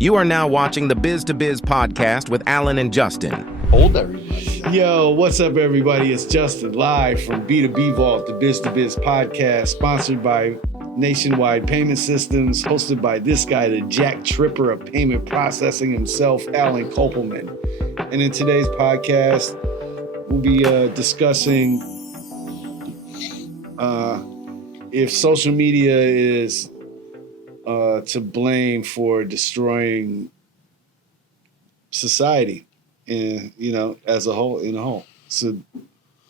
You are now watching the Biz to Biz podcast with Alan and Justin. Hold everybody. Yo, what's up, everybody? It's Justin live from B2B Vault, the Biz to Biz podcast, sponsored by Nationwide Payment Systems, hosted by this guy, the Jack Tripper of payment processing himself, Alan Kopelman. And in today's podcast, we'll be discussing if social media is to blame for destroying society, and as a whole. It's a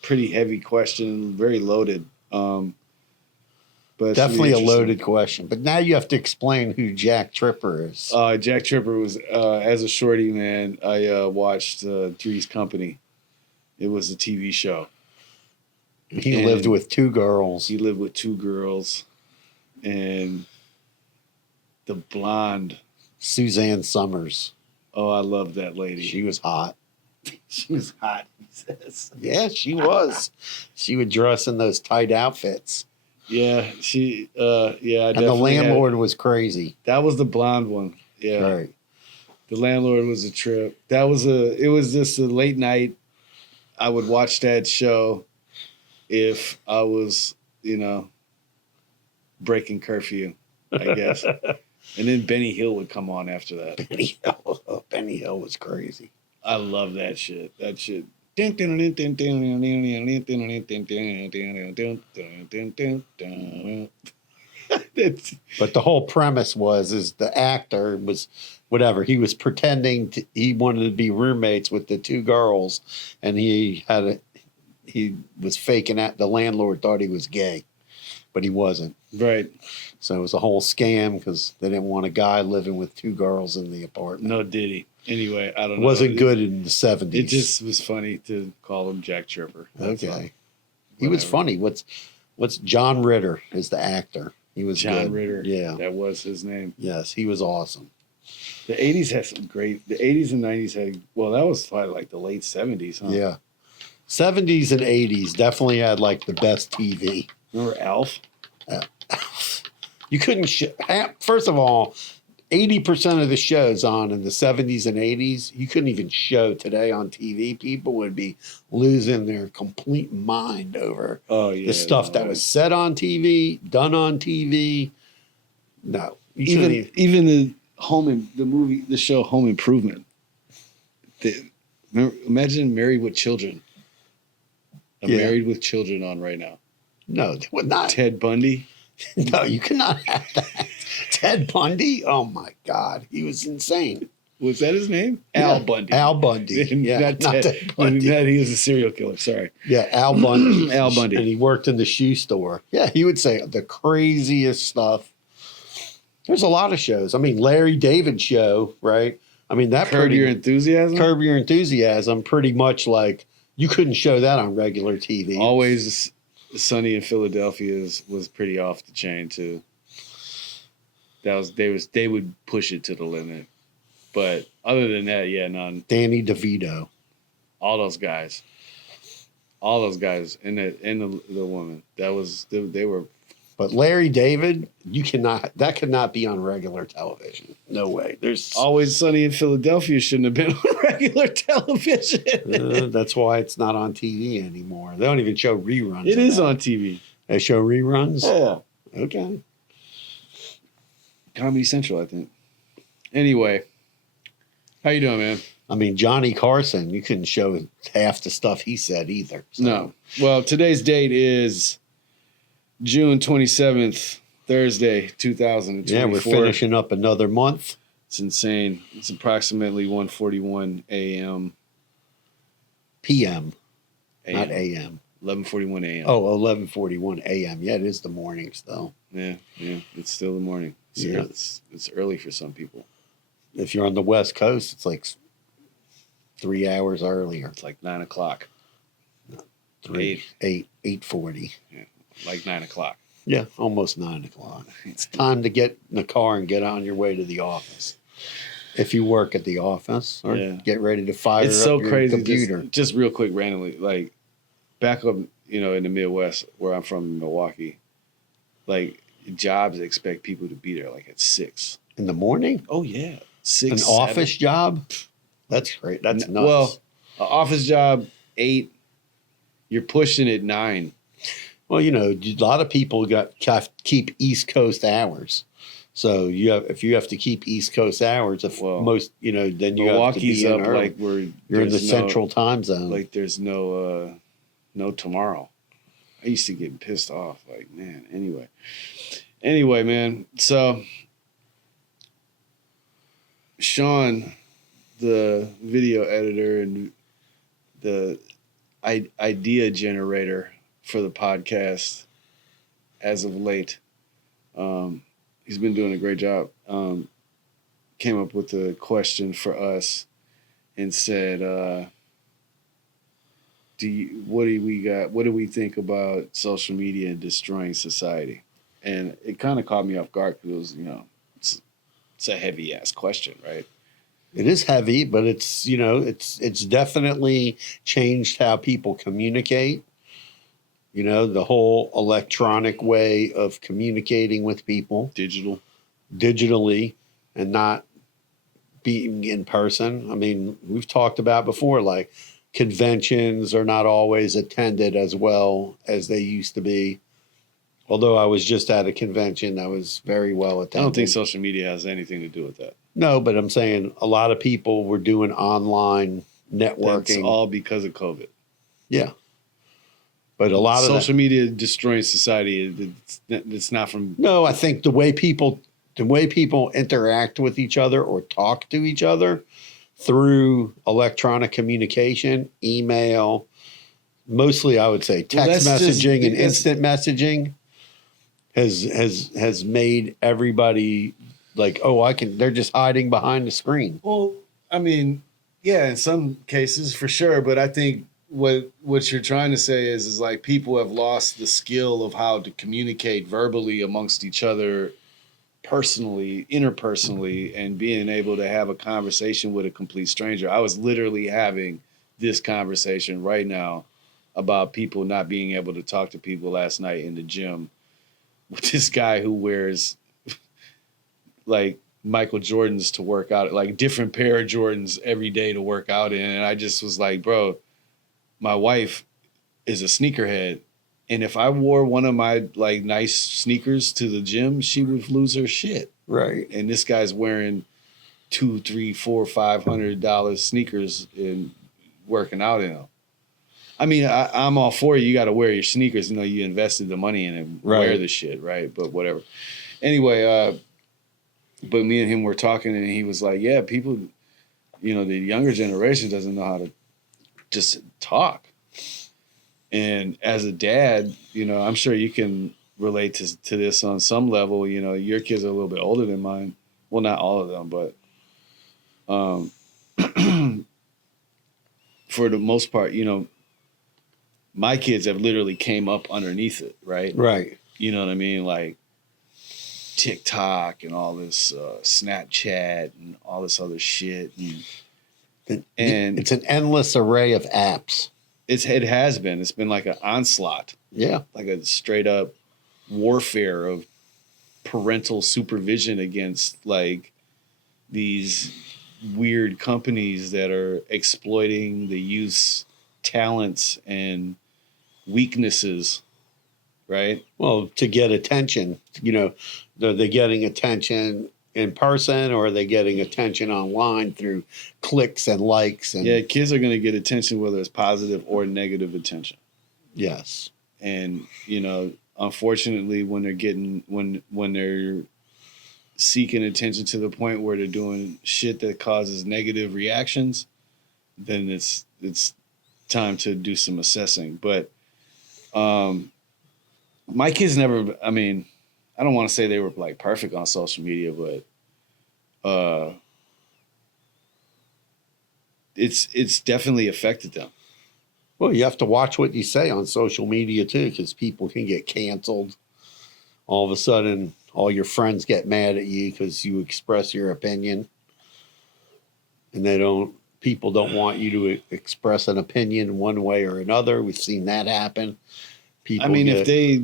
pretty heavy question, very loaded. But Definitely a loaded question. But now you have to explain who Jack Tripper is. Jack Tripper was as a shorty, man. I watched Three's Company. It was a TV show. He lived with two girls. He lived with two girls, and the blonde Suzanne Summers. Oh, I love that lady. She was hot. She was hot, he says. Yeah, she was. She would dress in those tight outfits. Yeah, she. Yeah, and the landlord was crazy. That was the blonde one. Yeah, right. The landlord was a trip. It was just a late night. I would watch that show if I was, breaking curfew, I guess. And then Benny Hill would come on after that. Benny Hill was crazy. I love that shit. That shit. But the whole premise is the actor was whatever. He was pretending he wanted to be roommates with the two girls, and he was faking out. The landlord thought he was gay, but he wasn't. Right. So it was a whole scam because they didn't want a guy living with two girls in the apartment. No diddy. Anyway, I don't know. It wasn't good in the 70s. It just was funny to call him Jack Tripper. Okay. He was funny. What's John Ritter is the actor. He was John good. Ritter. Yeah. That was his name. Yes, he was awesome. The 80s had some great, the 80s and 90s had, well, that was probably like the late 70s, huh? Yeah. 70s and 80s definitely had like the best TV. Remember Alf? You couldn't, first of all, 80% of the shows on in the 70s and 80s, you couldn't even show today on TV. People would be losing their complete mind over the stuff that was said on TV, done on TV. No. Even the show Home Improvement. Imagine Married with Children. Married with Children on right now. No, they would not. Ted Bundy. No, you cannot have that. Ted Bundy? Oh, my God. He was insane. Was that his name? Yeah. Al Bundy. Al Bundy. Yeah, not Ted Bundy. He was a serial killer. Sorry. Yeah, Al Bundy. Al Bundy. And he worked in the shoe store. Yeah, he would say the craziest stuff. There's a lot of shows. I mean, Larry David show, right? I mean, that Curb Your Enthusiasm? Curb Your Enthusiasm, pretty much like you couldn't show that on regular TV. Always Sunny in Philadelphia was pretty off the chain too. They would push it to the limit, but other than that, yeah, none. Danny DeVito, all those guys, and the woman they were. But Larry David, that could not be on regular television. No way. There's Always Sunny in Philadelphia shouldn't have been on regular television. That's why it's not on TV anymore. They don't even show reruns. It is on TV. They show reruns? Yeah. Okay. Comedy Central, I think. Anyway, how you doing, man? I mean, Johnny Carson, you couldn't show half the stuff he said either. So. No. Well, today's date is June 27th, Thursday, 2024. Yeah, we're finishing up another month. It's insane. It's approximately 1:41 a.m. p.m. Not a.m. 11:41 a.m. Oh, 11:41 a.m. Yeah, it is the mornings, though. Yeah. It's still the morning. It's early for some people. If you're on the West Coast, it's like 3 hours earlier. It's like 9 o'clock. 8:40. Yeah, like 9 o'clock. Yeah, almost 9 o'clock. It's time to get in the car and get on your way to the office. If you work at the office or get ready to fire it's up so your crazy. computer. Just real quick, randomly, like back up, in the Midwest where I'm from, Milwaukee, like jobs expect people to be there like at 6 in the morning. Oh yeah, 6, An 7. office job? That's great. That's nuts. Well, an office job, 8. You're pushing it 9. Well, a lot of people have to keep East Coast hours. So if you have to keep East Coast hours, then you have to Milwaukee's be in up early. like You're in the central time zone. Like there's no tomorrow. I used to get pissed off. Like, man. Anyway, man. So Sean, the video editor and the idea generator for the podcast as of late, he's been doing a great job. Came up with a question for us and said, what do we think about social media destroying society? And it kind of caught me off guard because it was, it's a heavy ass question, right? It is heavy, but it's definitely changed how people communicate. The whole electronic way of communicating with people digitally and not being in person. I mean, we've talked about before, like conventions are not always attended as well as they used to be. Although I was just at a convention that was very well attended. I don't think social media has anything to do with that. No, but I'm saying a lot of people were doing online networking. That's all because of COVID. Yeah. But a lot of social media destroying society. It's not from. No, I think the way people interact with each other or talk to each other through electronic communication, email, mostly I would say text messaging and instant messaging has made everybody like, they're just hiding behind the screen. Well, I mean, yeah, in some cases for sure, but I think what you're trying to say is like people have lost the skill of how to communicate verbally amongst each other personally, interpersonally, and being able to have a conversation with a complete stranger. I was literally having this conversation right now about people not being able to talk to people last night in the gym with this guy who wears like Michael Jordans to work out, like different pair of Jordans every day to work out in. And I just was like, bro, my wife is a sneakerhead. And if I wore one of my like nice sneakers to the gym, she would lose her shit. Right. And this guy's wearing $200, $300, $400, $500 sneakers and working out in them. I mean, I'm all for you. You got to wear your sneakers. You invested the money in it. Right. Wear the shit, right? But whatever. Anyway, but me and him were talking, and he was like, yeah, people, the younger generation doesn't know how to just talk. And as a dad, I'm sure you can relate to this on some level. Your kids are a little bit older than mine. Well, not all of them, but for the most part, my kids have literally came up underneath it, right? Right. You know what I mean? Like TikTok and all this Snapchat and all this other shit. And it's an endless array of apps. It has been. It's been like an onslaught. Yeah. Like a straight up warfare of parental supervision against like these weird companies that are exploiting the youth's talents and weaknesses, right? Well, to get attention, are they getting attention in person or are they getting attention online through clicks and likes? And yeah, kids are going to get attention whether it's positive or negative attention. Yes. And, unfortunately, when they're seeking attention to the point where they're doing shit that causes negative reactions, then it's time to do some assessing. But my kids never, I mean, I don't want to say they were like perfect on social media, but it's definitely affected them. Well, you have to watch what you say on social media too, because people can get canceled. All of a sudden, all your friends get mad at you because you express your opinion, and people don't want you to express an opinion one way or another. We've seen that happen. If they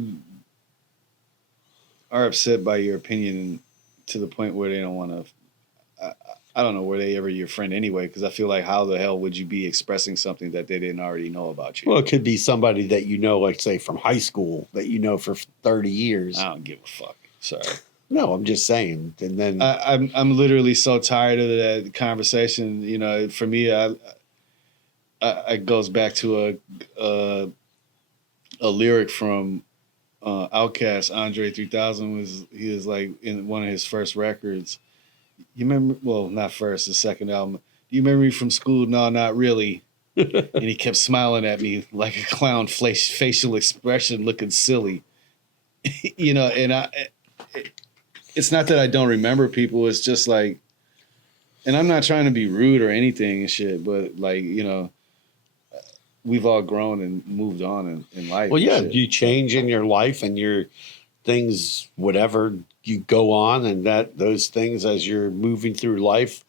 are upset by your opinion to the point where they don't want to, I don't know, were they ever your friend anyway? Because I feel like how the hell would you be expressing something that they didn't already know about you? Well, it could be somebody that you know, like say from high school that you know for 30 years. I don't give a fuck. Sorry. No, I'm just saying. And then I'm literally so tired of that conversation. You know, for me, it goes back to a lyric from Outkast. Andre 3000 he was like in one of his first records. You remember? Well, not first, the second album. Do you remember me from school? No, not really. And he kept smiling at me like a clown, facial expression, looking silly. You know, and it's not that I don't remember people. It's just like, and I'm not trying to be rude or anything and shit, but like, you know, we've all grown and moved on in life. well, yeah, you change in your life and your things, whatever you go on, and that those things as you're moving through life,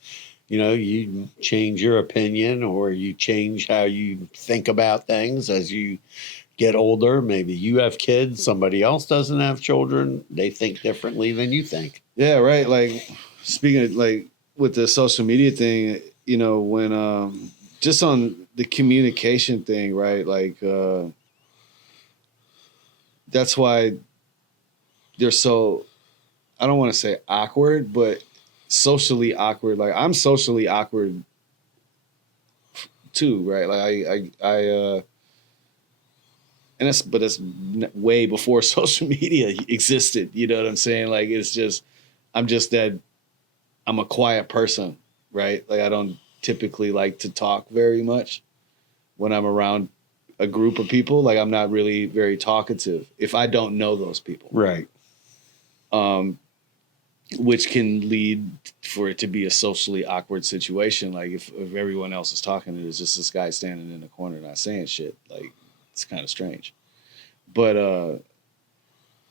you know, you change your opinion or you change how you think about things as you get older. Maybe you have kids, somebody else doesn't have children, they think differently than you think. Yeah, right. Like speaking of like with the social media thing, you know, when just on the communication thing, right? Like that's why they're so, I don't want to say awkward, but socially awkward. Like I'm socially awkward too, right? Like I and that's way before social media existed. You know what I'm saying? Like it's just, I'm a quiet person, right? Like I don't typically like to talk very much when I'm around a group of people. Like I'm not really very talkative if I don't know those people. Right. Which can lead for it to be a socially awkward situation. Like if everyone else is talking and there's just this guy standing in the corner not saying shit, like it's kind of strange. But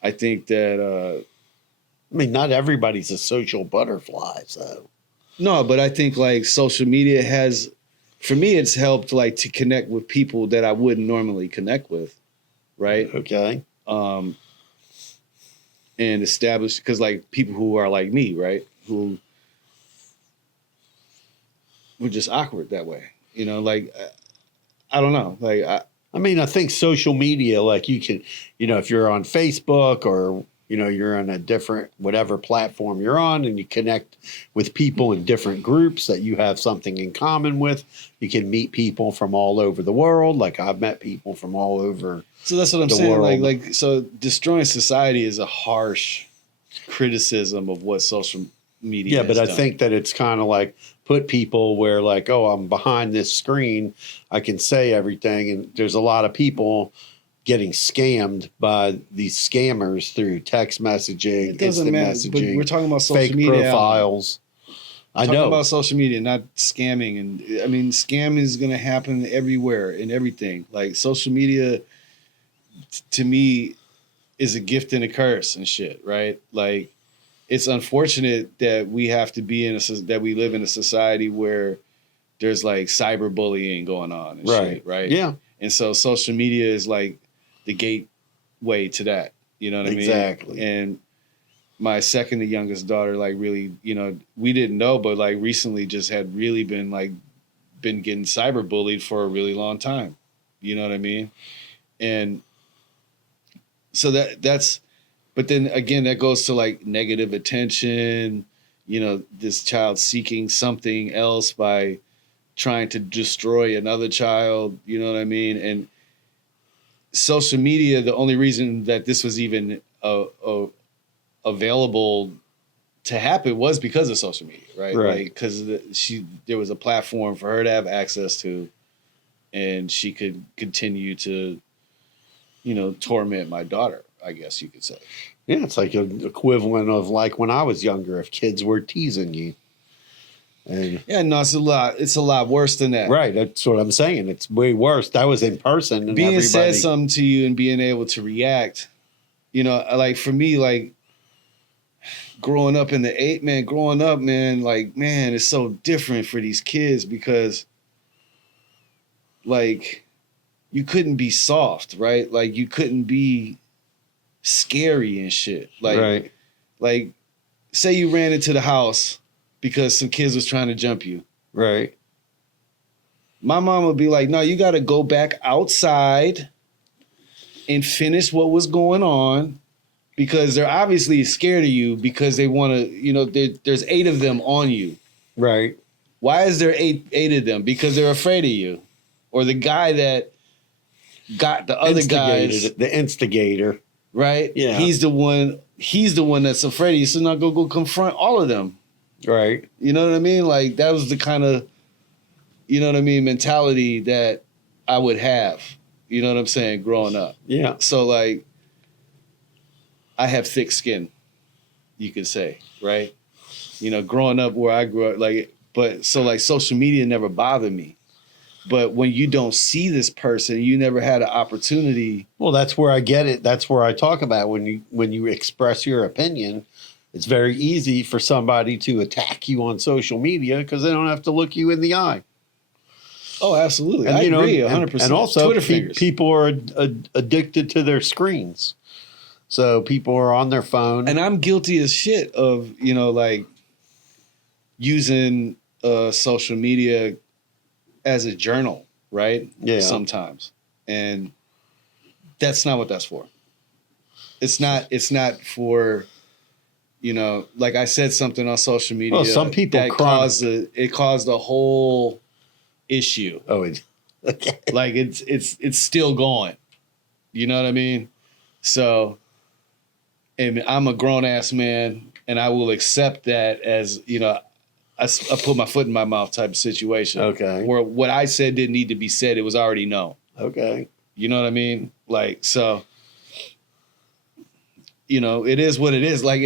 I think that I mean, not everybody's a social butterfly, so. No, but I think like social media has, for me, it's helped like to connect with people that I wouldn't normally connect with, right? Okay. And establish, because like people who are like me, right, who were just awkward that way, you know, like I don't know, like I mean, I think social media, like you can, you know, if you're on Facebook or, you know, you're on a different, whatever platform you're on and you connect with people in different groups that you have something in common with, you can meet people from all over the world. Like I've met people from all over. So that's what I'm saying. Like, so destroying society is a harsh criticism of what social media. Yeah, but I done. think that it's kind of like put people where like, oh, I'm behind this screen, I can say everything, and there's a lot of people getting scammed by these scammers through text messaging, it doesn't instant matter. messaging, But we're talking about social fake media profiles. I talking know about social media, not scamming. And I mean, scamming is going to happen everywhere and everything. Like social media, to me, is a gift and a curse and shit, right? Like, it's unfortunate that we have to be that we live in a society where there's like cyberbullying going on and shit, right? Yeah. And so social media is like the gateway to that. You know what I mean? Exactly. And my second to youngest daughter, like really, you know, we didn't know, but like recently just had really been getting cyberbullied for a really long time. You know what I mean? And so that's, but then again, that goes to like negative attention, you know, this child seeking something else by trying to destroy another child, you know what I mean? And social media, the only reason that this was even available to happen was because of social media, right? Right. Like, because there was a platform for her to have access to, and she could continue to, you know, torment my daughter, I guess you could say. Yeah, it's like an equivalent of like when I was younger, if kids were teasing you. And Yeah, no, it's a lot worse than that. right, that's what I'm saying. It's way worse. That was in person. And Being said something to you and being able to react, you know, like for me, like growing up, man, like, man, it's so different for these kids because like you couldn't be soft, right? Like you couldn't be scary and shit. Like, right. like say you ran into the house because some kids was trying to jump you. Right. My mom would be like, no, you got to go back outside and finish what was going on, because they're obviously scared of you because they want to, you know, there's 8 of them on you. Right. Why is there eight of them? Because they're afraid of you. Or the guy that got the other guys. The instigator. Right? Yeah. He's the one that's afraid of you. So now go confront all of them. Right. You know what I mean? Like, that was the kind of, you know what I mean, mentality that I would have. You know what I'm saying? Growing up. Yeah. So, like, I have thick skin, you could say, right? You know, growing up where I grew up, like, but so, like, social media never bothered me. But when you don't see this person, you never had an opportunity. Well, that's where I get it. That's where I talk about when you express your opinion, it's very easy for somebody to attack you on social media because they don't have to look you in the eye. Oh, absolutely. And, I agree 100%. And also, Twitter fingers. people are addicted to their screens. So people are on their phone. And I'm guilty as shit of, you know, like, using social media as a journal, right? Yeah. Sometimes. And that's not what that's for. It's not for, you know, like I said something on social media. Well, some people that caused a whole issue. Oh, okay. Like it's still going. You know what I mean? So, and I'm a grown ass man, and I will accept that as, you know, I put my foot in my mouth type of situation. Okay. Where what I said didn't need to be said. It was already known. Okay. You know what I mean? Like, so, you know, it is what it is. Like,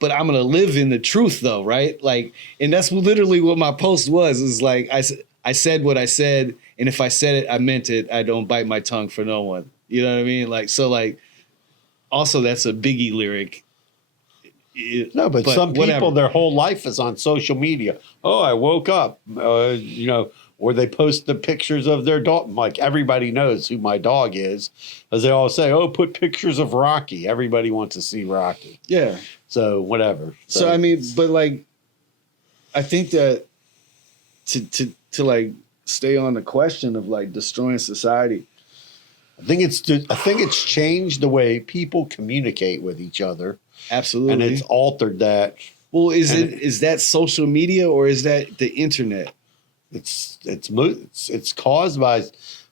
but I'm going to live in the truth though, right? Like, and that's literally what my post was. Is like, I said what I said. And if I said it, I meant it. I don't bite my tongue for no one. You know what I mean? Like, so, like, also that's a Biggie lyric. No, but some people, whatever. their whole life is on social media. Oh, I woke up, you know, or they post the pictures of their dog. Like, everybody knows who my dog is, as they all say, oh, put pictures of Rocky. Everybody wants to see Rocky. Yeah. So whatever. So I mean, but like, I think that to like stay on the question of like destroying society. I think it's changed the way people communicate with each other. Absolutely. And it's altered that. Well, is that social media or is that the internet? It's caused by,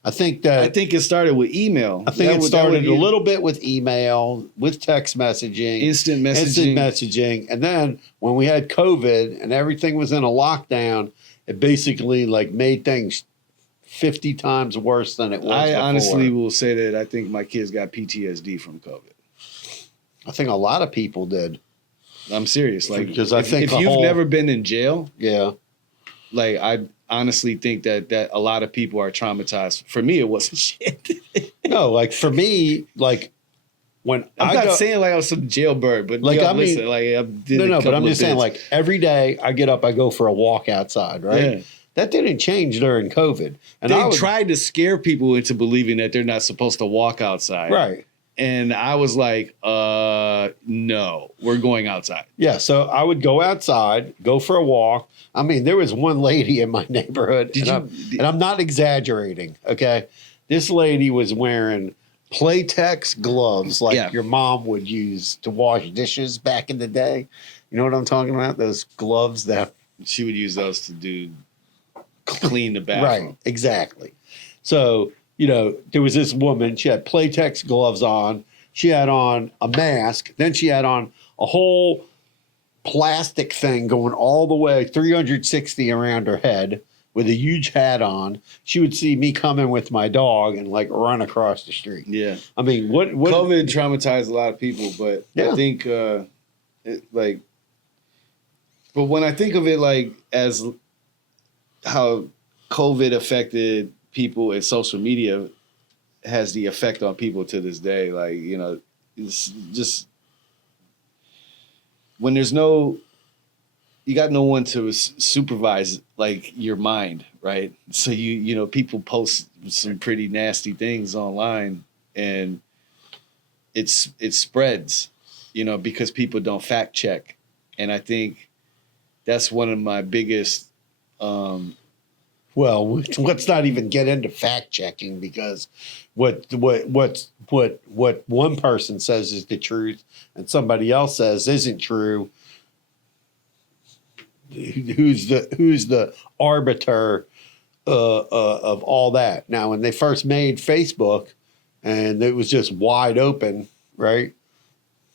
I think it started with email. I think it started a little bit with email, with text messaging, instant messaging. And then when we had COVID and everything was in a lockdown, it basically like made things 50 times worse than it was I before. honestly will say that I think my kids got PTSD from COVID. I think a lot of people did. I'm serious. Like, because I think if you've never been in jail, yeah, like I honestly think that a lot of people are traumatized. For me, it wasn't shit. No, like for me, like when I'm not saying like I was some jailbird, but like, I mean, listen, like I did but I'm just saying, like every day I get up, I go for a walk outside, right? Yeah. That didn't change during COVID. And they tried to scare people into believing that they're not supposed to walk outside. Right. And I was like, no, we're going outside. Yeah. So I would go outside, go for a walk. I mean, there was one lady in my neighborhood, and I'm not exaggerating. Okay. This lady was wearing Playtex gloves like your mom would use to wash dishes back in the day. You know what I'm talking about? Those gloves that she would use those to clean the bathroom. Right. Exactly. So, you know, there was this woman, she had Playtex gloves on. She had on a mask. Then she had on a whole plastic thing going all the way 360 around her head with a huge hat on. She would see me coming with my dog and like run across the street. Yeah. I mean, what COVID traumatized a lot of people, but I think but when I think of it like as how COVID affected people and social media has the effect on people to this day. Like, you know, it's just when you got no one to supervise like your mind, right? So you know, people post some pretty nasty things online and it spreads, you know, because people don't fact check. And I think that's one of my biggest. Well, let's not even get into fact checking, because what one person says is the truth and somebody else says isn't true. Who's the arbiter of all that? Now, when they first made Facebook, and it was just wide open, right?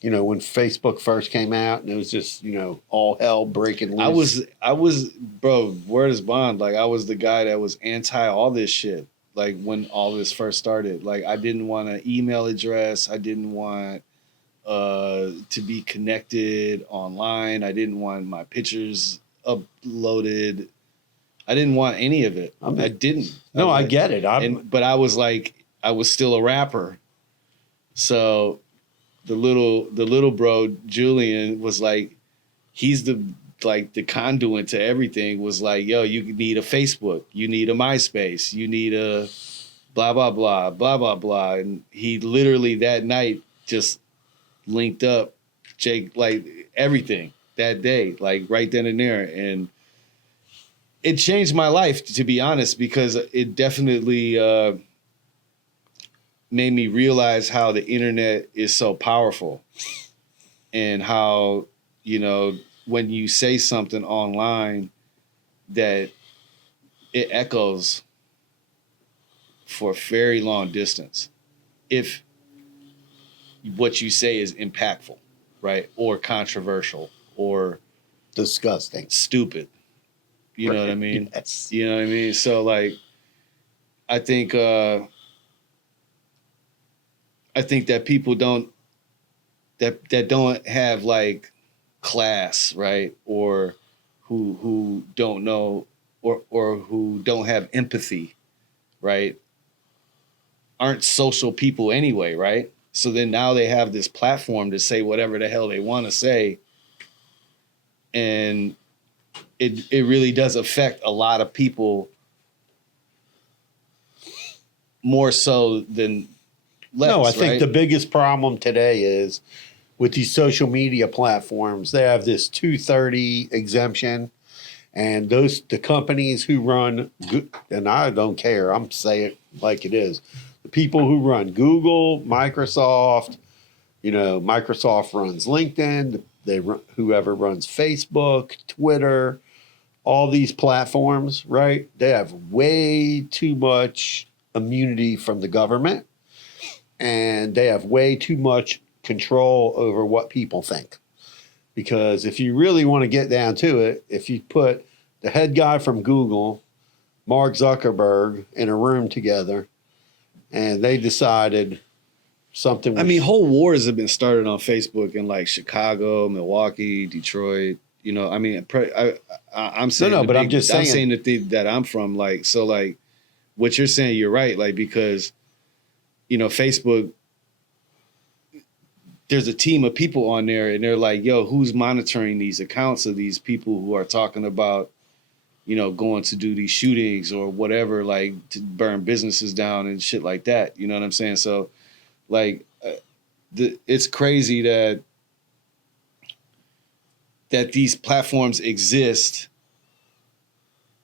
You know, when Facebook first came out, and it was just, you know, all hell breaking loose. I was, bro, word is bond. Like, I was the guy that was anti all this shit. Like, when all this first started, like, I didn't want an email address. I didn't want to be connected online. I didn't want my pictures uploaded. I didn't want any of it. I didn't. No, I get it. But I was like, I was still a rapper. So the little bro, Julian, was like, he's the conduit to everything, was like, yo, you need a Facebook, you need a MySpace, you need a blah, blah, blah, blah, blah, blah. And he literally that night just linked up Jake, like everything that day, like right then and there. And it changed my life, to be honest, because it definitely made me realize how the internet is so powerful, and how, you know, when you say something online, that it echoes for a very long distance if what you say is impactful, right? Or controversial or disgusting, stupid. You know what I mean? Yes. You know what I mean? So, like, I think that people don't have like class, right? Or who don't know, or who don't have empathy, right? Aren't social people anyway, right? So then now they have this platform to say whatever the hell they want to say. And it really does affect a lot of people more so than less. No, I think right? the biggest problem today is with these social media platforms, they have this 230 exemption, and the companies who run, and I don't care, I'm saying it like it is, the people who run Google, Microsoft, you know, Microsoft runs LinkedIn, whoever runs Facebook, Twitter, all these platforms, right? They have way too much immunity from the government, and they have way too much control over what people think. Because if you really want to get down to it, if you put the head guy from Google, Mark Zuckerberg, in a room together, and they decided something. I mean, whole wars have been started on Facebook in like Chicago, Milwaukee, Detroit. You know, I mean, I'm saying no, but I'm just saying. I'm saying that I'm from, like, so, like, what you're saying, you're right, like, because, you know, Facebook, there's a team of people on there, and they're like, yo, who's monitoring these accounts of these people who are talking about, you know, going to do these shootings or whatever, like to burn businesses down and shit like that. You know what I'm saying? So, like, it's crazy that these platforms exist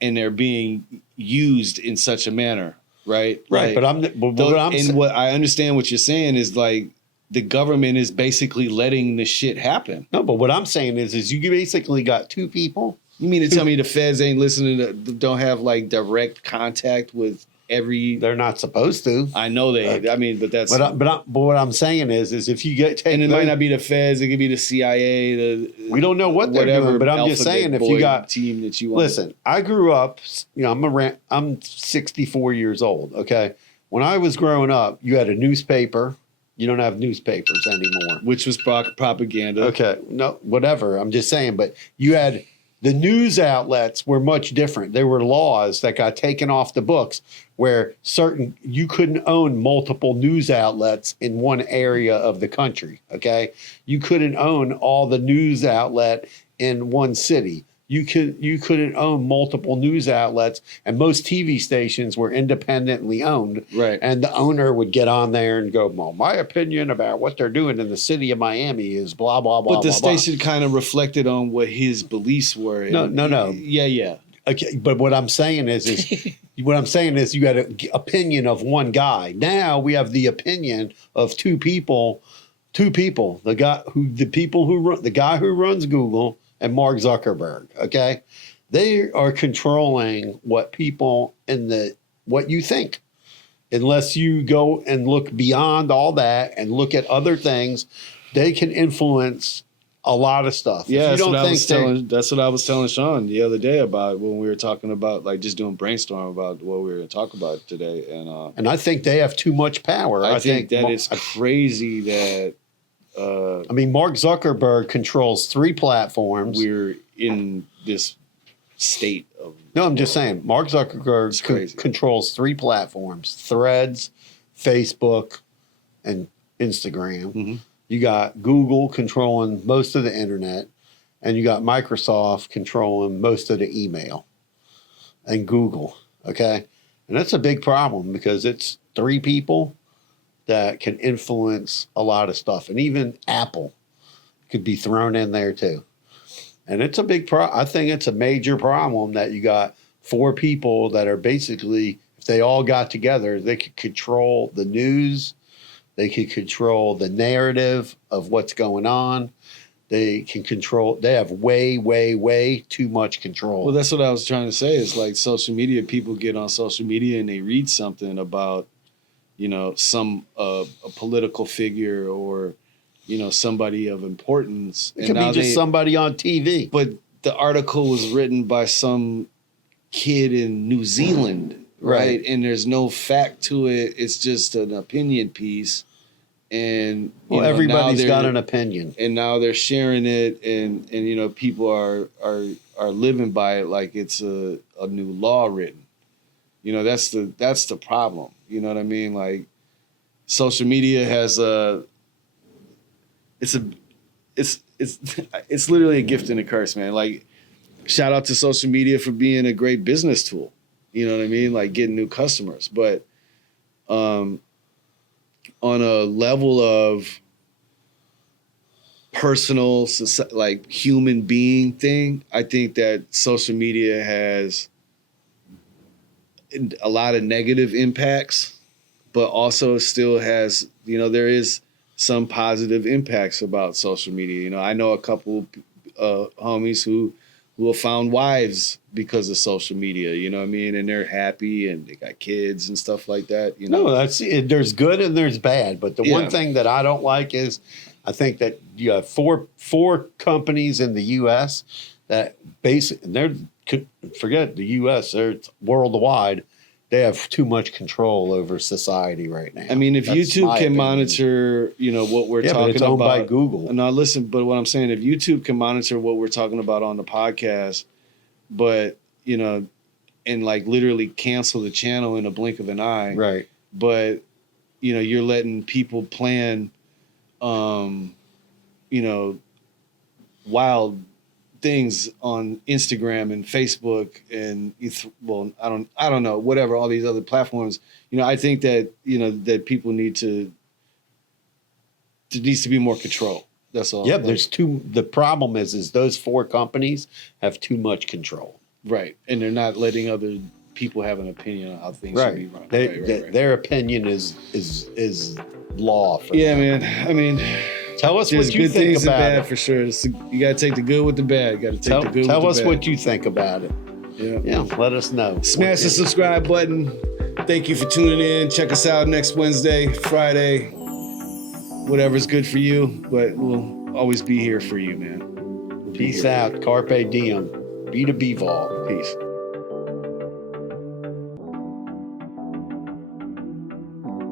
and they're being used in such a manner, right? Right, like, what I understand what you're saying is, like, the government is basically letting this shit happen. No, but what I'm saying is you basically got two people. You mean to tell me the feds ain't listening don't have, like, direct contact with every? They're not supposed to. I know they. I mean, but that's. But what I'm saying is if you get and it might not be the feds, it could be the CIA. We don't know what they're doing. But I'm just saying, if you got team that you want. Listen, I grew up. You know, I'm 64 years old. Okay, when I was growing up, you had a newspaper. You don't have newspapers anymore, which was propaganda. Okay, no, whatever. I'm just saying, but you had. The news outlets were much different. There were laws that got taken off the books where you couldn't own multiple news outlets in one area of the country, okay? You couldn't own all the news outlet in one city. you couldn't own multiple news outlets, and most TV stations were independently owned. Right. And the owner would get on there and go, well, my opinion about what they're doing in the city of Miami is blah, blah, blah, But the blah, blah. station kind of reflected on what his beliefs were. No. Yeah. Okay, but what I'm saying is you got an opinion of one guy. Now we have the opinion of two people. The guy who runs Google and Mark Zuckerberg. Okay, they are controlling what you think. Unless you go and look beyond all that and look at other things, they can influence a lot of stuff. Yeah, that's what I was telling Sean the other day about when we were talking about like just doing brainstorm about what we were going to talk about today. And I think they have too much power. I think that it's crazy that. Mark Zuckerberg controls 3 platforms. We're in this state of. No, I'm just saying, Mark Zuckerberg controls 3 platforms: Threads, Facebook, and Instagram. Mm-hmm. You got Google controlling most of the internet, and you got Microsoft controlling most of the email and Google. Okay. And that's a big problem because it's 3 people that can influence a lot of stuff. And even Apple could be thrown in there too. And it's a big I think it's a major problem that you got 4 people that are basically, if they all got together, they could control the news. They could control the narrative of what's going on. They have way, way, way too much control. Well, that's what I was trying to say. It's like social media, people get on social media and they read something about, some a political figure or, somebody of importance. It could be just somebody on TV. But the article was written by some kid in New Zealand, right? And there's no fact to it. It's just an opinion piece. And everybody's got an opinion. And now they're sharing it and people are living by it like it's a new law written. That's the problem. You know what I mean? Like social media has it's literally a gift and a curse, man. Like shout out to social media for being a great business tool. You know what I mean? Like getting new customers. But on a level of personal, like human being thing, I think that social media has a lot of negative impacts, but also still has, there is some positive impacts about social media. I know a couple homies who have found wives because of social media, you know what I mean? And they're happy and they got kids and stuff like that. No, that's it. There's good and there's bad. But the one thing that I don't like is I think that you have four companies in the U.S. that forget the U.S., they're worldwide. They have too much control over society right now. I mean, if YouTube can monitor, what we're talking but it's owned about by Google. No, listen, but what I'm saying, if YouTube can monitor what we're talking about on the podcast, but, and like literally cancel the channel in a blink of an eye. Right. But, you're letting people plan, wild things on Instagram and Facebook and I don't know, whatever, all these other platforms. I think that, that people needs to be more control. That's all. Yeah, the problem is those 4 companies have too much control. Right. And they're not letting other people have an opinion on how things should be run. Right. Their opinion is law for them. Man. I mean, tell us what you think about bad it. For sure. You got to take the good with the bad. Tell us what you think about it. Yeah, let us know. Smash the subscribe button. Thank you for tuning in. Check us out next Wednesday, Friday, whatever's good for you. But we'll always be here for you, man. Peace out. Carpe diem. B2B Vault. Peace.